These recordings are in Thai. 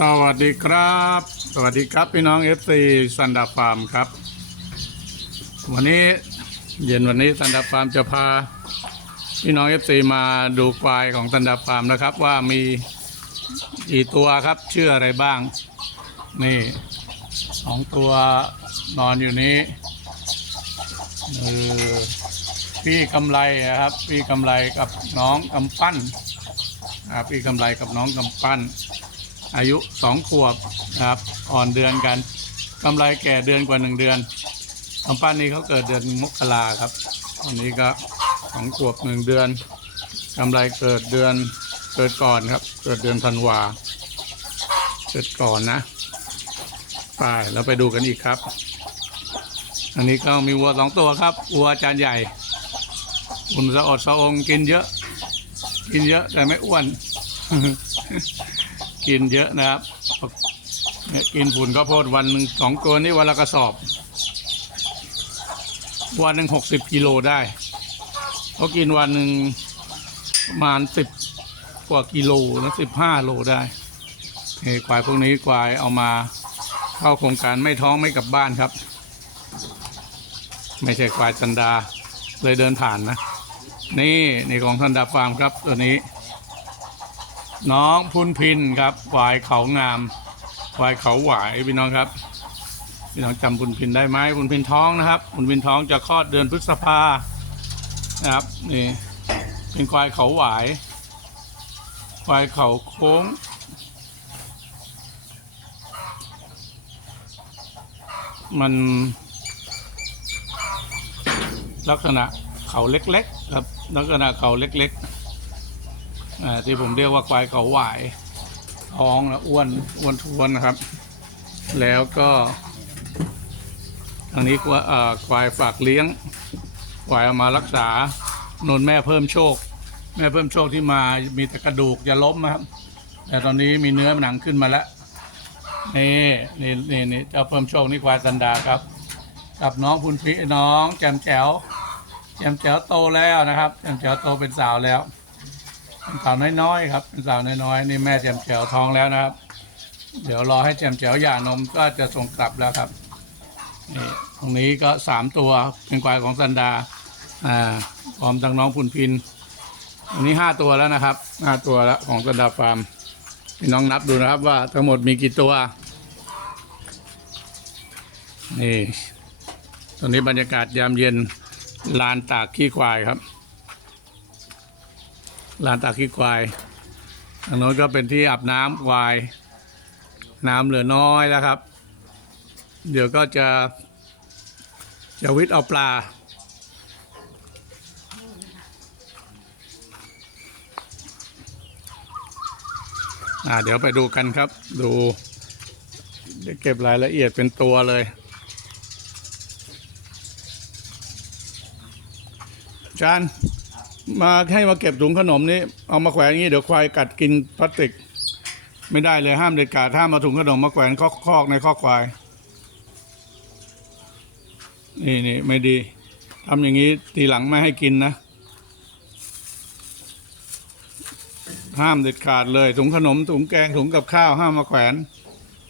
สวัสดีครับ สวัสดีครับพี่น้อง FC สันดาฟาร์มครับ วันนี้เย็นวันนี้สันดาฟาร์มจะพา พี่น้อง FC มาดูควายของสันดาฟาร์มนะครับ ว่ามีกี่ตัวครับชื่ออะไรบ้าง นี่สองตัวนอนอยู่นี้เออพี่กำไรนะครับ พี่กำไรกับน้องกำปั้นนะครับพี่กำไรกับน้องกำปั้น อายุสองขวบนะครับอ่อนเดือนกันกำไรแก่เดือนกว่าหนึ่งเดือนกำปั้นนี้เขาเกิดเดือนมกราครับอันนี้ก็สองขวบหนึ่งเดือนกำไรเกิดเดือนเกิดก่อนครับ เกิดเดือนธันวาเกิดก่อนนะไปแล้วไปดูกันอีกครับ อันนี้ก็มีวัวสองตัวครับวัวจานใหญ่อุ่นสะอดสะองกินเยอะ กินเยอะแต่ไม่อ้วน กินเยอะนะครับเนี่ยกินฝุ่นข้าวโพดวันหนึ่งสองตัวนี่วันละกระสอบ วันหนึ่งหกสิบกิโลได้เขากินวันหนึ่งประมาณสิบกว่ากิโลนะสิบห้าโลได้เอ้ควายพวกนี้ควายเอามาเข้าโครงการไม่ท้องไม่กลับบ้านครับ ไม่ใช่ควายจันดาเลยเดินผ่านนะ นี่นี่ของทันดาฟาร์มครับตัวนี้ น้องพุนพินครับควายเขางามควายเขาหวายพี่น้องครับพี่น้องจำพุนพินได้ไหมพุนพินท้องนะครับพุนพินท้องจะคลอดเดือนพฤษภานะครับนี่เป็นควายเขาหวายควายเขาโค้งมันลักษณะเขาเล็กๆครับลักษณะเขาเล็กๆ ที่ผมเรียกว่าควายเขาหวายท้องแล้วอ้วนอ้วนท้วนนะครับ แล้วก็ทางนี้ควายฝากเลี้ยงควายเอามารักษานนแม่เพิ่มโชค แม่เพิ่มโชคที่มามีแต่กระดูกจะล้มนะครับ แต่ตอนนี้มีเนื้อหนังขึ้นมาแล้วนี่นี่นี่นี่เจ้าเพิ่มโชคนี่ควายสันดาครับ กับน้องพุนพิน้องแจมแจ๋วแจมแจ๋วโตแล้วนะครับแจมแจ๋วโตเป็นสาวแล้ว สาวน้อยๆครับเป็นสาวน้อยๆนี่แม่แจ่มแจ๋วท้องแล้วนะครับ เดี๋ยวรอให้แจ่มแจ๋วหย่านมก็จะส่งกลับแล้วครับนี่ตรงนี้ก็สามตัวเป็นควายของสันดาอ่าพร้อมทั้งน้องพุนพินอันนี้ห้าตัวแล้วนะครับห้าตัวแล้วของสันดาฟาร์มพี่น้องนับดูนะครับว่าทั้งหมดมีกี่ตัวนี่ตอนนี้บรรยากาศยามเย็นลานตากขี้ควายครับ ลานตากขี้ควายทางโน้นก็เป็นที่อาบน้ำควาย น้ำเหลือน้อยแล้วครับ เดี๋ยวก็จะจะวิทย์เอาปลา อ่าเดี๋ยวไปดูกันครับ ดูเดี๋ยวเก็บรายละเอียดเป็นตัวเลย จาน มาให้มาเก็บถุงขนมนี้ เอามาแขวนอย่างนี้เดี๋ยวควายกัดกินพลาสติก ไม่ได้เลยห้ามเด็ดขาดห้ามมาถุงขนมมาแขวนคอกคอกในคอกควาย นี่นี่ไม่ดีทำอย่างนี้ทีหลังไม่ให้กินนะ ห้ามเด็ดขาดเลยถุงขนมถุงแกงถุงกับข้าวห้ามมาแขวน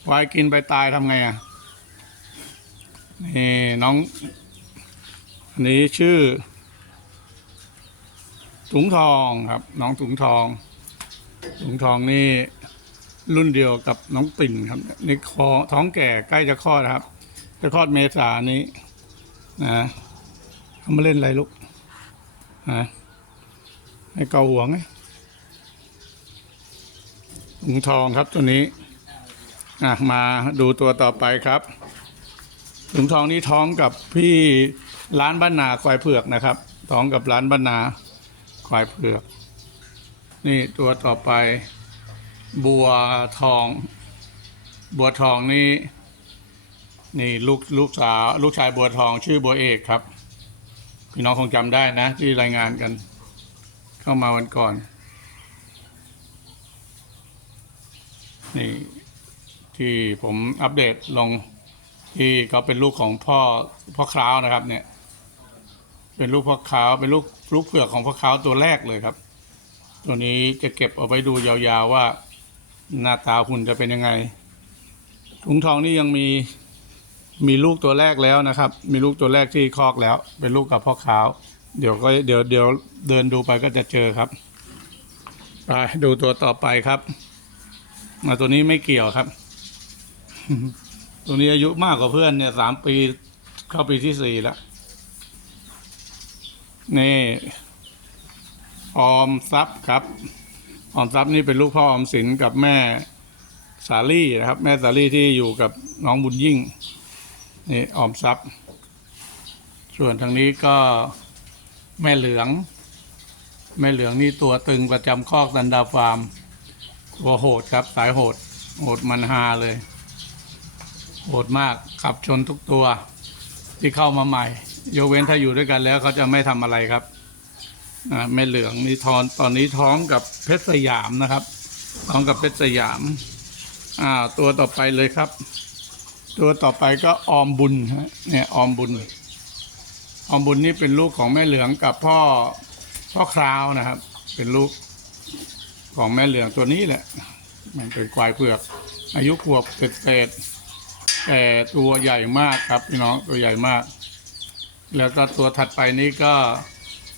ควายกินไปตายทำไงอะนี่น้องอันนี้ชื่อ ถุงทองครับ น้องถุงทอง ถุงทองนี่รุ่นเดียวกับน้องปิ่นครับนี่คอท้องแก่ใกล้จะคลอดครับ จะคลอดเมษานี้นะเขามาเล่นอะไรลูกนะให้เกาหัวไงถุงทองครับตัวนี้อะมาดูตัวต่อไปครับถุงทองนี้ท้องกับพี่ร้านบ้านนาควายเผือกนะครับ ท้องกับร้านบ้านนา ควายเผือก นี่ตัวต่อไป บัวทอง บัวทองนี่นี่ลูกลูกสาวลูกชายบัวทองชื่อบัวเอกครับพี่น้องคงจำได้นะ ที่รายงานกัน เข้ามาวันก่อน นี่ที่ผมอัปเดตลงที่เขาเป็นลูกของพ่อพ่อคราวนะครับเนี่ย เป็นลูกพ่อขาวเป็นลูกลูกเผือกของพ่อขาวตัวแรกเลยครับ ตัวนี้จะเก็บเอาไว้ดูยาวๆว่า หน้าตาหุ่นจะเป็นยังไง ถุงทองนี่ยังมีมีลูกตัวแรกแล้วนะครับ มีลูกตัวแรกที่คอกแล้ว เป็นลูกกับพ่อขาว เดี๋ยวก็เดี๋ยวเดี๋ยวเดินดูไปก็จะเจอครับไปดูตัวต่อไปครับมาตัวนี้ไม่เกี่ยวครับ ตัวนี้อายุมากกว่าเพื่อนเนี่ยสามปีเข้าปีที่สี่แล้ว นี่ออมทรัพย์ครับ ออมทรัพย์นี่เป็นลูกพ่อออมสินกับแม่สาลี่นะครับ แม่สาลี่ที่อยู่กับน้องบุญยิ่งนี่ออมทรัพย์ ส่วนทางนี้ก็แม่เหลือง แม่เหลืองนี่ตัวตึงประจำคอกดันดาฟาร์มตัวโหดครับ สายโหด โหดมันฮาเลย โหดมากขับชนทุกตัวที่เข้ามาใหม่ ยกเว้นถ้าอยู่ด้วยกันแล้วเขาจะไม่ทำอะไรครับแม่เหลืองนี่ทอนตอนนี้ท้องกับเพชรสยามนะครับ ท้องกับเพชรสยาม อ่า ตัวต่อไปเลยครับ ตัวต่อไปก็ออมบุญฮะเนี่ยออมบุญ ออมบุญนี่เป็นลูกของแม่เหลืองกับพ่อพ่อคราวนะครับ เป็นลูกของแม่เหลืองตัวนี้แหละ มันเป็นควายเผือก อายุขวบเศษแต่ตัวใหญ่มากครับพี่น้องตัวใหญ่มาก แล้วก็ตัวถัดไปนี้ก็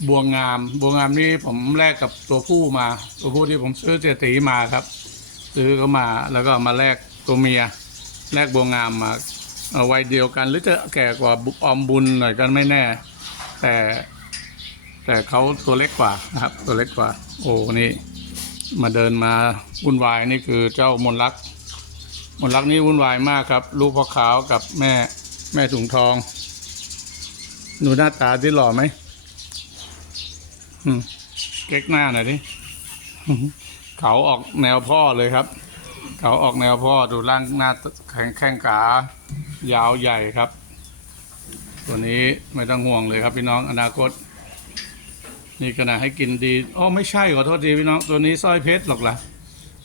บัวงาม บัวงามนี่ผมแลกกับตัวผู้มา ตัวผู้ที่ผมซื้อเจตีมาครับ ซื้อเขามาแล้วก็มาแลกตัวเมียแลกบัวงามมาเอาไว้เดียวกัน หรือจะแก่กว่าออมบุญหน่อยกันไม่แน่ แต่ แต่เขาตัวเล็กกว่านะครับ ตัวเล็กกว่า โอ้นี่มาเดินมาวุ่นวายนี่คือเจ้ามนลักษณ์มนลักษณ์นี่วุ่นวายมากครับ ลูกพ่อขาวกับแม่แม่ถุงทอง หนูหน้าตาที่หล่อไหมเก๊กหน้าหน่อยดิเขาออกแนวพ่อเลยครับ เขาออกแนวพ่อดูร่างหน้าแข็งแข้งขายาวใหญ่ครับ ตัวนี้ไม่ต้องห่วงเลยครับพี่น้องอนาคต นี่ขนาดให้กินดีอ๋อไม่ใช่ขอโทษทีพี่น้อง ตัวนี้สร้อยเพชรหรอกล่ะ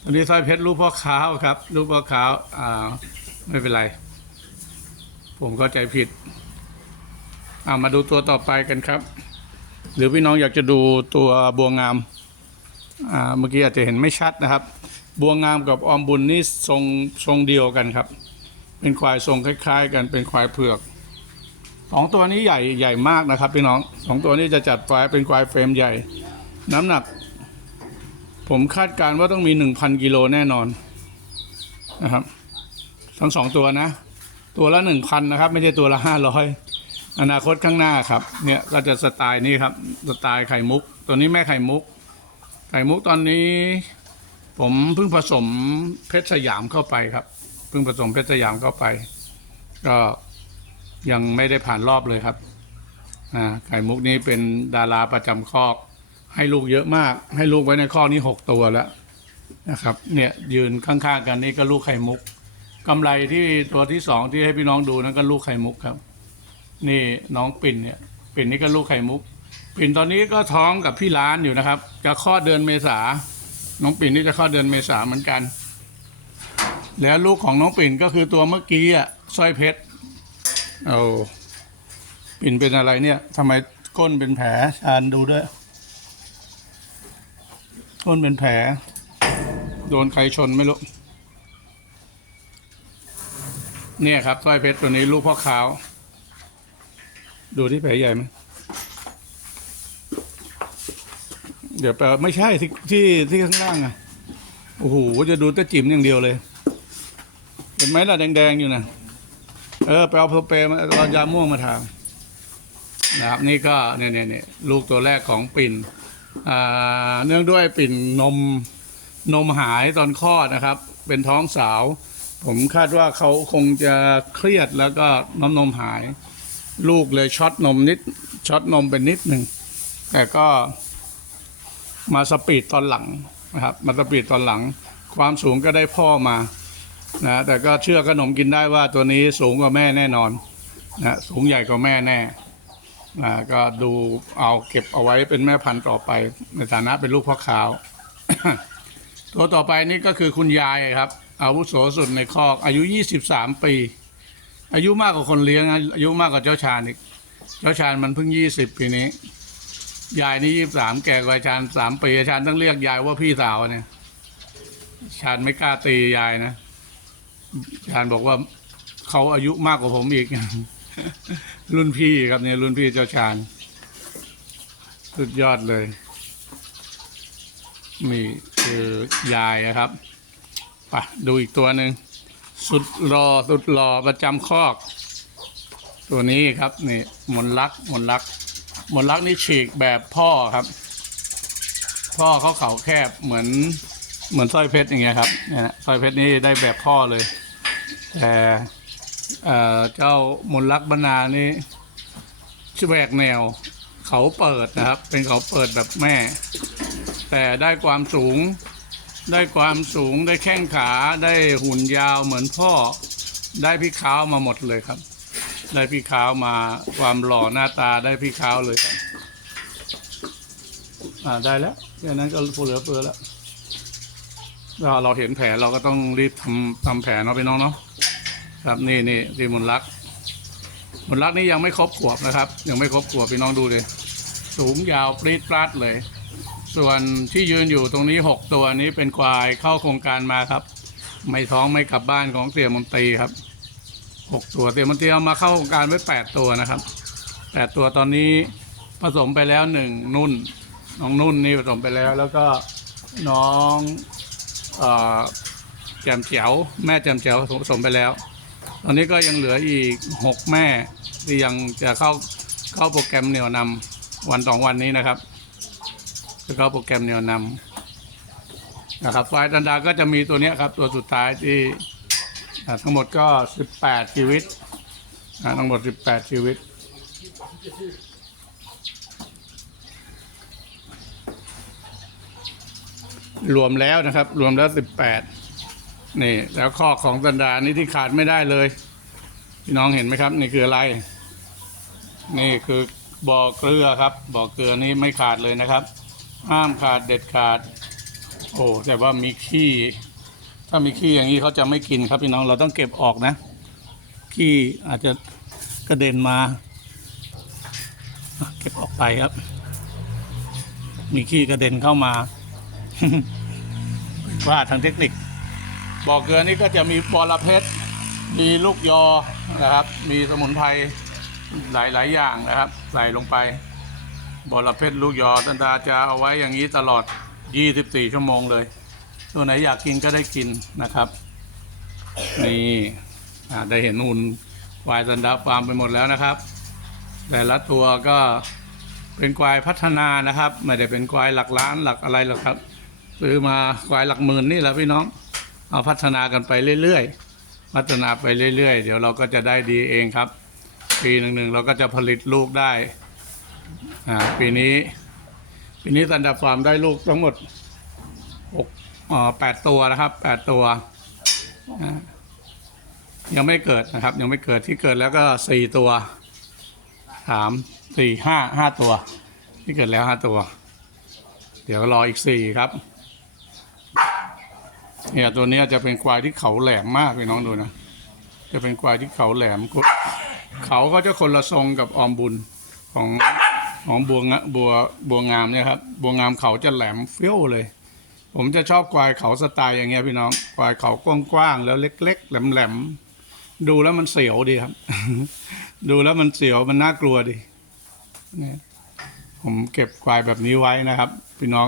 ตัวนี้สร้อยเพชรลูกพ่อขาวครับลูกพ่อขาวอ่าไม่เป็นไร ผมเข้าใจผิด อ่ามาดูตัวต่อไปกันครับ หรือพี่น้องอยากจะดูตัวบัวงามอ่าเมื่อกี้อาจจะเห็นไม่ชัดนะครับ บัวงามกับออมบุญนี่ทรงทรงเดียวกันครับ เป็นควายทรงคล้าย ๆ กันเป็นควายเผือกสองตัวนี้ใหญ่ใหญ่มากนะครับพี่น้องสองตัวนี้จะจัดไฟเป็นควายเฟรมใหญ่ น้ำหนัก ผมคาดการณ์ว่าต้องมีหนึ่งพันกิโลแน่นอนนะครับทั้งสองตัวนะ ตัวละหนึ่งพันนะครับ ไม่ใช่ตัวละห้าร้ อนาคตข้างหน้าครับ เนี่ยก็จะสไตล์นี้ครับ สไตล์ไข่มุก ตัวนี้แม่ไข่มุก ไข่มุกตอนนี้ ผมเพิ่งผสมเพชรสยามเข้าไปครับ เพิ่งผสมเพชรสยามเข้าไป ก็ยังไม่ได้ผ่านรอบเลยครับอ่าไข่มุกนี้เป็นดาราประจำคอก ให้ลูกเยอะมาก ให้ลูกไว้ในคอกนี้หกตัวแล้วนะครับ เนี่ยยืนข้างๆกันนี่ก็ลูกไข่มุกกำไรที่ตัวที่สองที่ให้พี่น้องดูนั่นก็ลูกไข่มุกครับ นี่น้องปิ่นเนี่ยปิ่นนี่ก็ลูกไข่มุก ปิ่นตอนนี้ก็ท้องกับพี่ล้านอยู่นะครับ จะคลอดเดือนเมษา น้องปิ่นนี่จะคลอดเดือนเมษาเหมือนกัน แล้วลูกของน้องปิ่นก็คือตัวเมื่อกี้อะสร้อยเพชรเอาปิ่นเป็นอะไรเนี่ยทำไมก้นเป็นแผลชานดูด้วย ก้นเป็นแผล โดนใครชนไม่รู้ เนี่ยครับสร้อยเพชรตัวนี้ลูกพ่อขาว ดูที่แผลใหญ่ไหมเดี๋ยวไปเอาไม่ใช่ที่ที่ที่ข้างล่างอะโอ้โหจะดูแตะจิ๋มอย่างเดียวเลย เห็นไหมล่ะ แดง ๆ อยู่นะเออไปเอาเพลเปรย์มาเอายาม่วงมาทานะครับนี่ก็เนี่ยเนี่ยเนี่ยลูกตัวแรกของปิ่นอ่าเนื่องด้วยปิ่นนมนมหายตอนคลอดนะครับ เป็นท้องสาว ผมคาดว่าเขาคงจะเครียดแล้วก็น้ำนมหาย ลูกเลยช็อตนมนิดช็อตนมเป็นนิดหนึ่ง แต่ก็มาสปีดตอนหลังนะครับ มาสปีดตอนหลัง ความสูงก็ได้พ่อมานะแต่ก็เชื่อขนมกินได้ว่าตัวนี้สูงกว่าแม่แน่นอนนะสูงใหญ่กว่าแม่แน่นะก็ดูเอาเก็บเอาไว้เป็นแม่พันธุ์ต่อไป ในฐานะเป็นลูกพ่อขาว ตัวต่อไปนี่ก็คือคุณยายครับอาวุโสสุดในคอกอายุ 23 ปี อายุมากกว่าคนเลี้ยงนะอายุมากกว่าเจ้าชาญอีก เจ้าชาญมันเพิ่ง20ปีนี้ ยายนี่23แก่กว่าอาจารย์3ปีอาจารย์ต้องเรียกยายว่าพี่สาวเนี่ย ชาญไม่กล้าตียายนะชาญบอกว่าเขาอายุมากกว่าผมอีก รุ่นพี่ครับเนี่ยรุ่นพี่เจ้าชาญสุดยอดเลย มีคือยายนะครับไปดูอีกตัวหนึ่ง สุดรอสุดรอประจำคอก ตัวนี้ครับนี่มนลักมนลักมนลักนี่ฉีกแบบพ่อครับ พ่อเขาเขาแคบเหมือนเหมือนสร้อยเพชรอย่างเงี้ยครับเนี่ยนะสร้อยเพชรนี่ได้แบบพ่อเลย แต่เอ่อเจ้ามนลักบรรณานี่ชแวกแนว เขาเปิดนะครับ เป็นเขาเปิดแบบแม่ แต่ได้ความสูง ได้ความสูงได้แข้งขาได้หุ่นยาวเหมือนพ่อ ได้พี่ขาวมาหมดเลยครับ ได้พี่ขาวมาความหล่อหน้าตาได้พี่ขาวเลยครับอ่าได้แล้วแค่นั้นก็เหลือเฟือแล้วเราเราเห็นแผลเราก็ต้องรีบทำทำแผลเนาะพี่น้องเนาะครับนี่นี่ที่มนลักมนลักนี่ยังไม่ครบขวบนะครับ ยังไม่ครบขวบพี่น้องดูเลยสูงยาวปรีดปราดเลย ส่วนที่ยืนอยู่ตรงนี้หกตัวนี้เป็นควายเข้าโครงการมาครับ ไม่ท้องไม่กลับบ้านของเสี่ยมนตรีครับหกตัวเสี่ยมนตรีเอามาเข้าโครงการไว้แปดตัวนะครับแปดตัวตอนนี้ผสมไปแล้วหนึ่งนุ่น น้องนุ่นนี่ผสมไปแล้ว แล้วก็น้องอแจมเจียวแม่แจมเจียวผสมไปแล้ว ตอนนี้ก็ยังเหลืออีกหกแม่ที่ยังจะเข้าเข้าโปรแกรมเหนี่ยวนำวันสองวันนี้นะครับ จะเข้าโปรแกรมเหนียวนำนะครับ ไฟล์ดันดาก็จะมีตัวนี้ครับ ตัวสุดท้ายที่ทั้งหมดก็สิบแปดชีวิตทั้งหมดสิบแปดชีวิตรวมแล้วนะครับ รวมแล้วสิบแปดนี่ แล้วข้อของสันดานี่ที่ขาดไม่ได้เลยพี่น้องเห็นไหมครับ นี่คืออะไร นี่คือบ่อเกลือครับบ่อเกลือนี่ไม่ขาดเลยนะครับ ห้ามขาดเด็ดขาด โอ้แต่ว่ามีขี้ ถ้ามีขี้อย่างนี้เขาจะไม่กินครับพี่น้องเราต้องเก็บออกนะ ขี้อาจจะกระเด็นมา เก็บออกไปครับ มีขี้กระเด็นเข้ามาว่าทางเทคนิคบ่อเกลือนี่ก็จะมีบอระเพ็ดมีลูกยอนะครับ มีสมุนไพรหลาย ๆ อย่างนะครับ ใส่ลงไป บอระเพ็ดลูกยอตันดาจะเอาไว้อย่างนี้ตลอด 24 ชั่วโมงเลย ตัวไหนอยากกินก็ได้กินนะครับ นี่ได้เห็นหุ่นควายสันดาฟาร์มไปหมดแล้วนะครับ แต่ละตัวก็เป็นควายพัฒนานะครับ ไม่ได้เป็นควายหลักล้านหลักอะไรหรอกครับซื้อมาควายหลักหมื่นนี่แหละพี่น้อง เอาพัฒนากันไปเรื่อยๆ พัฒนาไปเรื่อยๆ เดี๋ยวเราก็จะได้ดีเองครับ ปีหนึ่งๆเราก็จะผลิตลูกได้ อ่าปีนี้ปีนี้สันดับฟาร์มได้ลูกทั้งหมดหกอ่าแปดตัวนะครับแปดตัวอ่ายังไม่เกิดนะครับ ยังไม่เกิดที่เกิดแล้วก็สี่ตัวสามสี่ห้าห้าตัว ที่เกิดแล้วห้าตัว เดี๋ยวรออีกสี่ครับเนี่ยตัวนี้จะเป็นควายที่เขาแหลมมากเลยน้องดูนะ จะเป็นควายที่เขาแหลมเขาก็จะคนละทรงกับออมบุญของ ของบัวงะบัวบัวงามเนี่ยครับบัวงามเขาจะแหลมเฟี้ยวเลย ผมจะชอบควายเขาสไตล์อย่างเงี้ยพี่น้องควายเขากว้างๆแล้วเล็ก ๆ แหลมๆดูแล้วมันเสียวดีครับ ดูแล้วมันเสียวมันน่ากลัวดีเนี่ยผมเก็บควายแบบนี้ไว้นะครับ พี่น้อง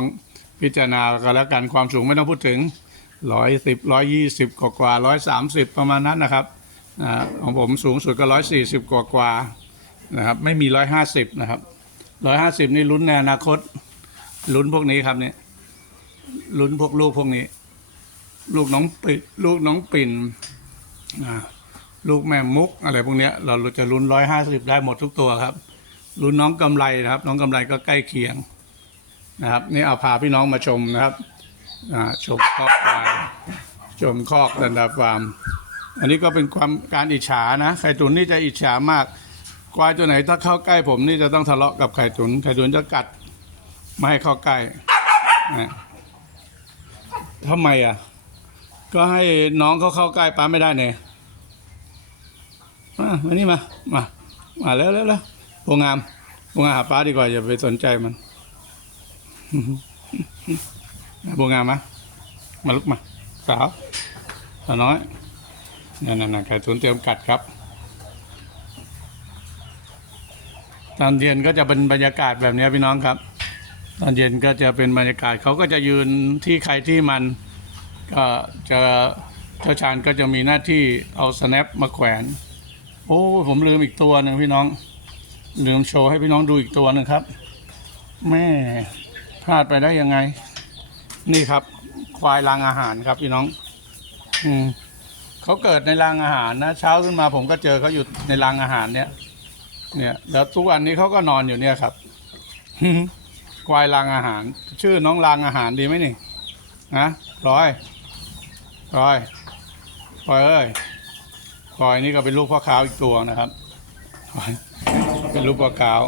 พิจารณากันแล้วกันความสูงไม่ต้องพูดถึงร้อยสิบร้อยยี่สิบกว่ากว่าร้อยสามสิบประมาณนั้นนะครับอ่าของผมสูงสุดก็ร้อยสี่สิบกว่ากว่านะครับ ไม่มีร้อยห้าสิบนะครับ ร้อยห้าสิบนี่ลุ้นในอนาคต ลุ้นพวกนี้ครับเนี่ยลุ้นพวกลูกพวกนี้ ลูกน้องปิลูกน้องปิ่นลูกแม่มุกอะไรพวกเนี้ย เราจะลุ้นร้อยห้าสิบได้หมดทุกตัวครับลุ้นน้องกำไรนะครับ น้องกำไรก็ใกล้เคียงนะครับนี่เอาพาพี่น้องมาชมนะครับชมคอกควายชมคอกดันดาฟาร์มอันนี้ก็เป็นความการอิจฉานะไข่ตุนนี่จะอิจฉามาก ควายตัวไหนถ้าเข้าใกล้ผมนี่จะต้องทะเลาะกับไข่ตุนไข่ตุนจะกัด ไม่ให้เข้าใกล้ทำไมอะ ก็ให้น้องเขาเข้าใกล้ป้าไม่ได้เนี่ยมามานี่มา มา มาแล้วแล้วแล้วโปงามโปงามหาป้าดีกว่าอย่าไปสนใจมันโปงามมามาลุกมาสาวสาวน้อยนั่นนั่นไก่ตุนเตรียมกัดครับ ตอนเย็นก็จะเป็นบรรยากาศแบบนี้พี่น้องครับ ตอนเย็นก็จะเป็นบรรยากาศเขาก็จะยืนที่ใครที่มัน ก็จะเจ้าชานก็จะมีหน้าที่เอาสแนปมาแขวน โอ้ผมลืมอีกตัวหนึ่งพี่น้อง ลืมโชว์ให้พี่น้องดูอีกตัวหนึ่งครับ แม่พลาดไปได้ยังไง นี่ครับ ควายรางอาหารครับพี่น้อง อืมเขาเกิดในรางอาหารนะ เช้าขึ้นมาผมก็เจอเขาอยู่ในรางอาหารเนี่ย เนี่ยแล้วทุกวันนี้เขาก็นอนอยู่เนี่ยครับควายรางอาหาร ชื่อน้องรางอาหารดีไหมนี่นะร้อยร้อยร้อยเอ้ยควายนี่ก็เป็นลูกพ่อค้าวอีกตัวนะครับควายเป็นลูกพ่อค้าว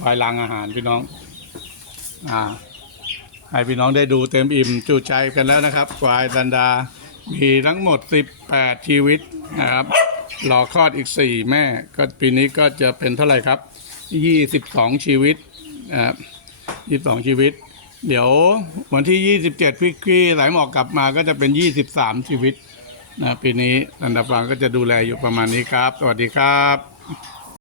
ควายรางอาหารพี่น้อง อ่าให้พี่น้องได้ดูเต็มอิ่มจุใจกันแล้วนะครับควายดันดา มีทั้งหมด 18 ชีวิตนะครับ รอคลอดอีก 4 แม่ ก็ปีนี้ก็จะเป็นเท่าไหร่ครับ 22 ชีวิตนะครับ22 ชีวิต เดี๋ยววันที่ 27พี่กี้สายหมอกกลับมาก็จะเป็น 23 ชีวิตนะปีนี้อันดับฟังก็จะดูแลอยู่ประมาณนี้ครับ สวัสดีครับ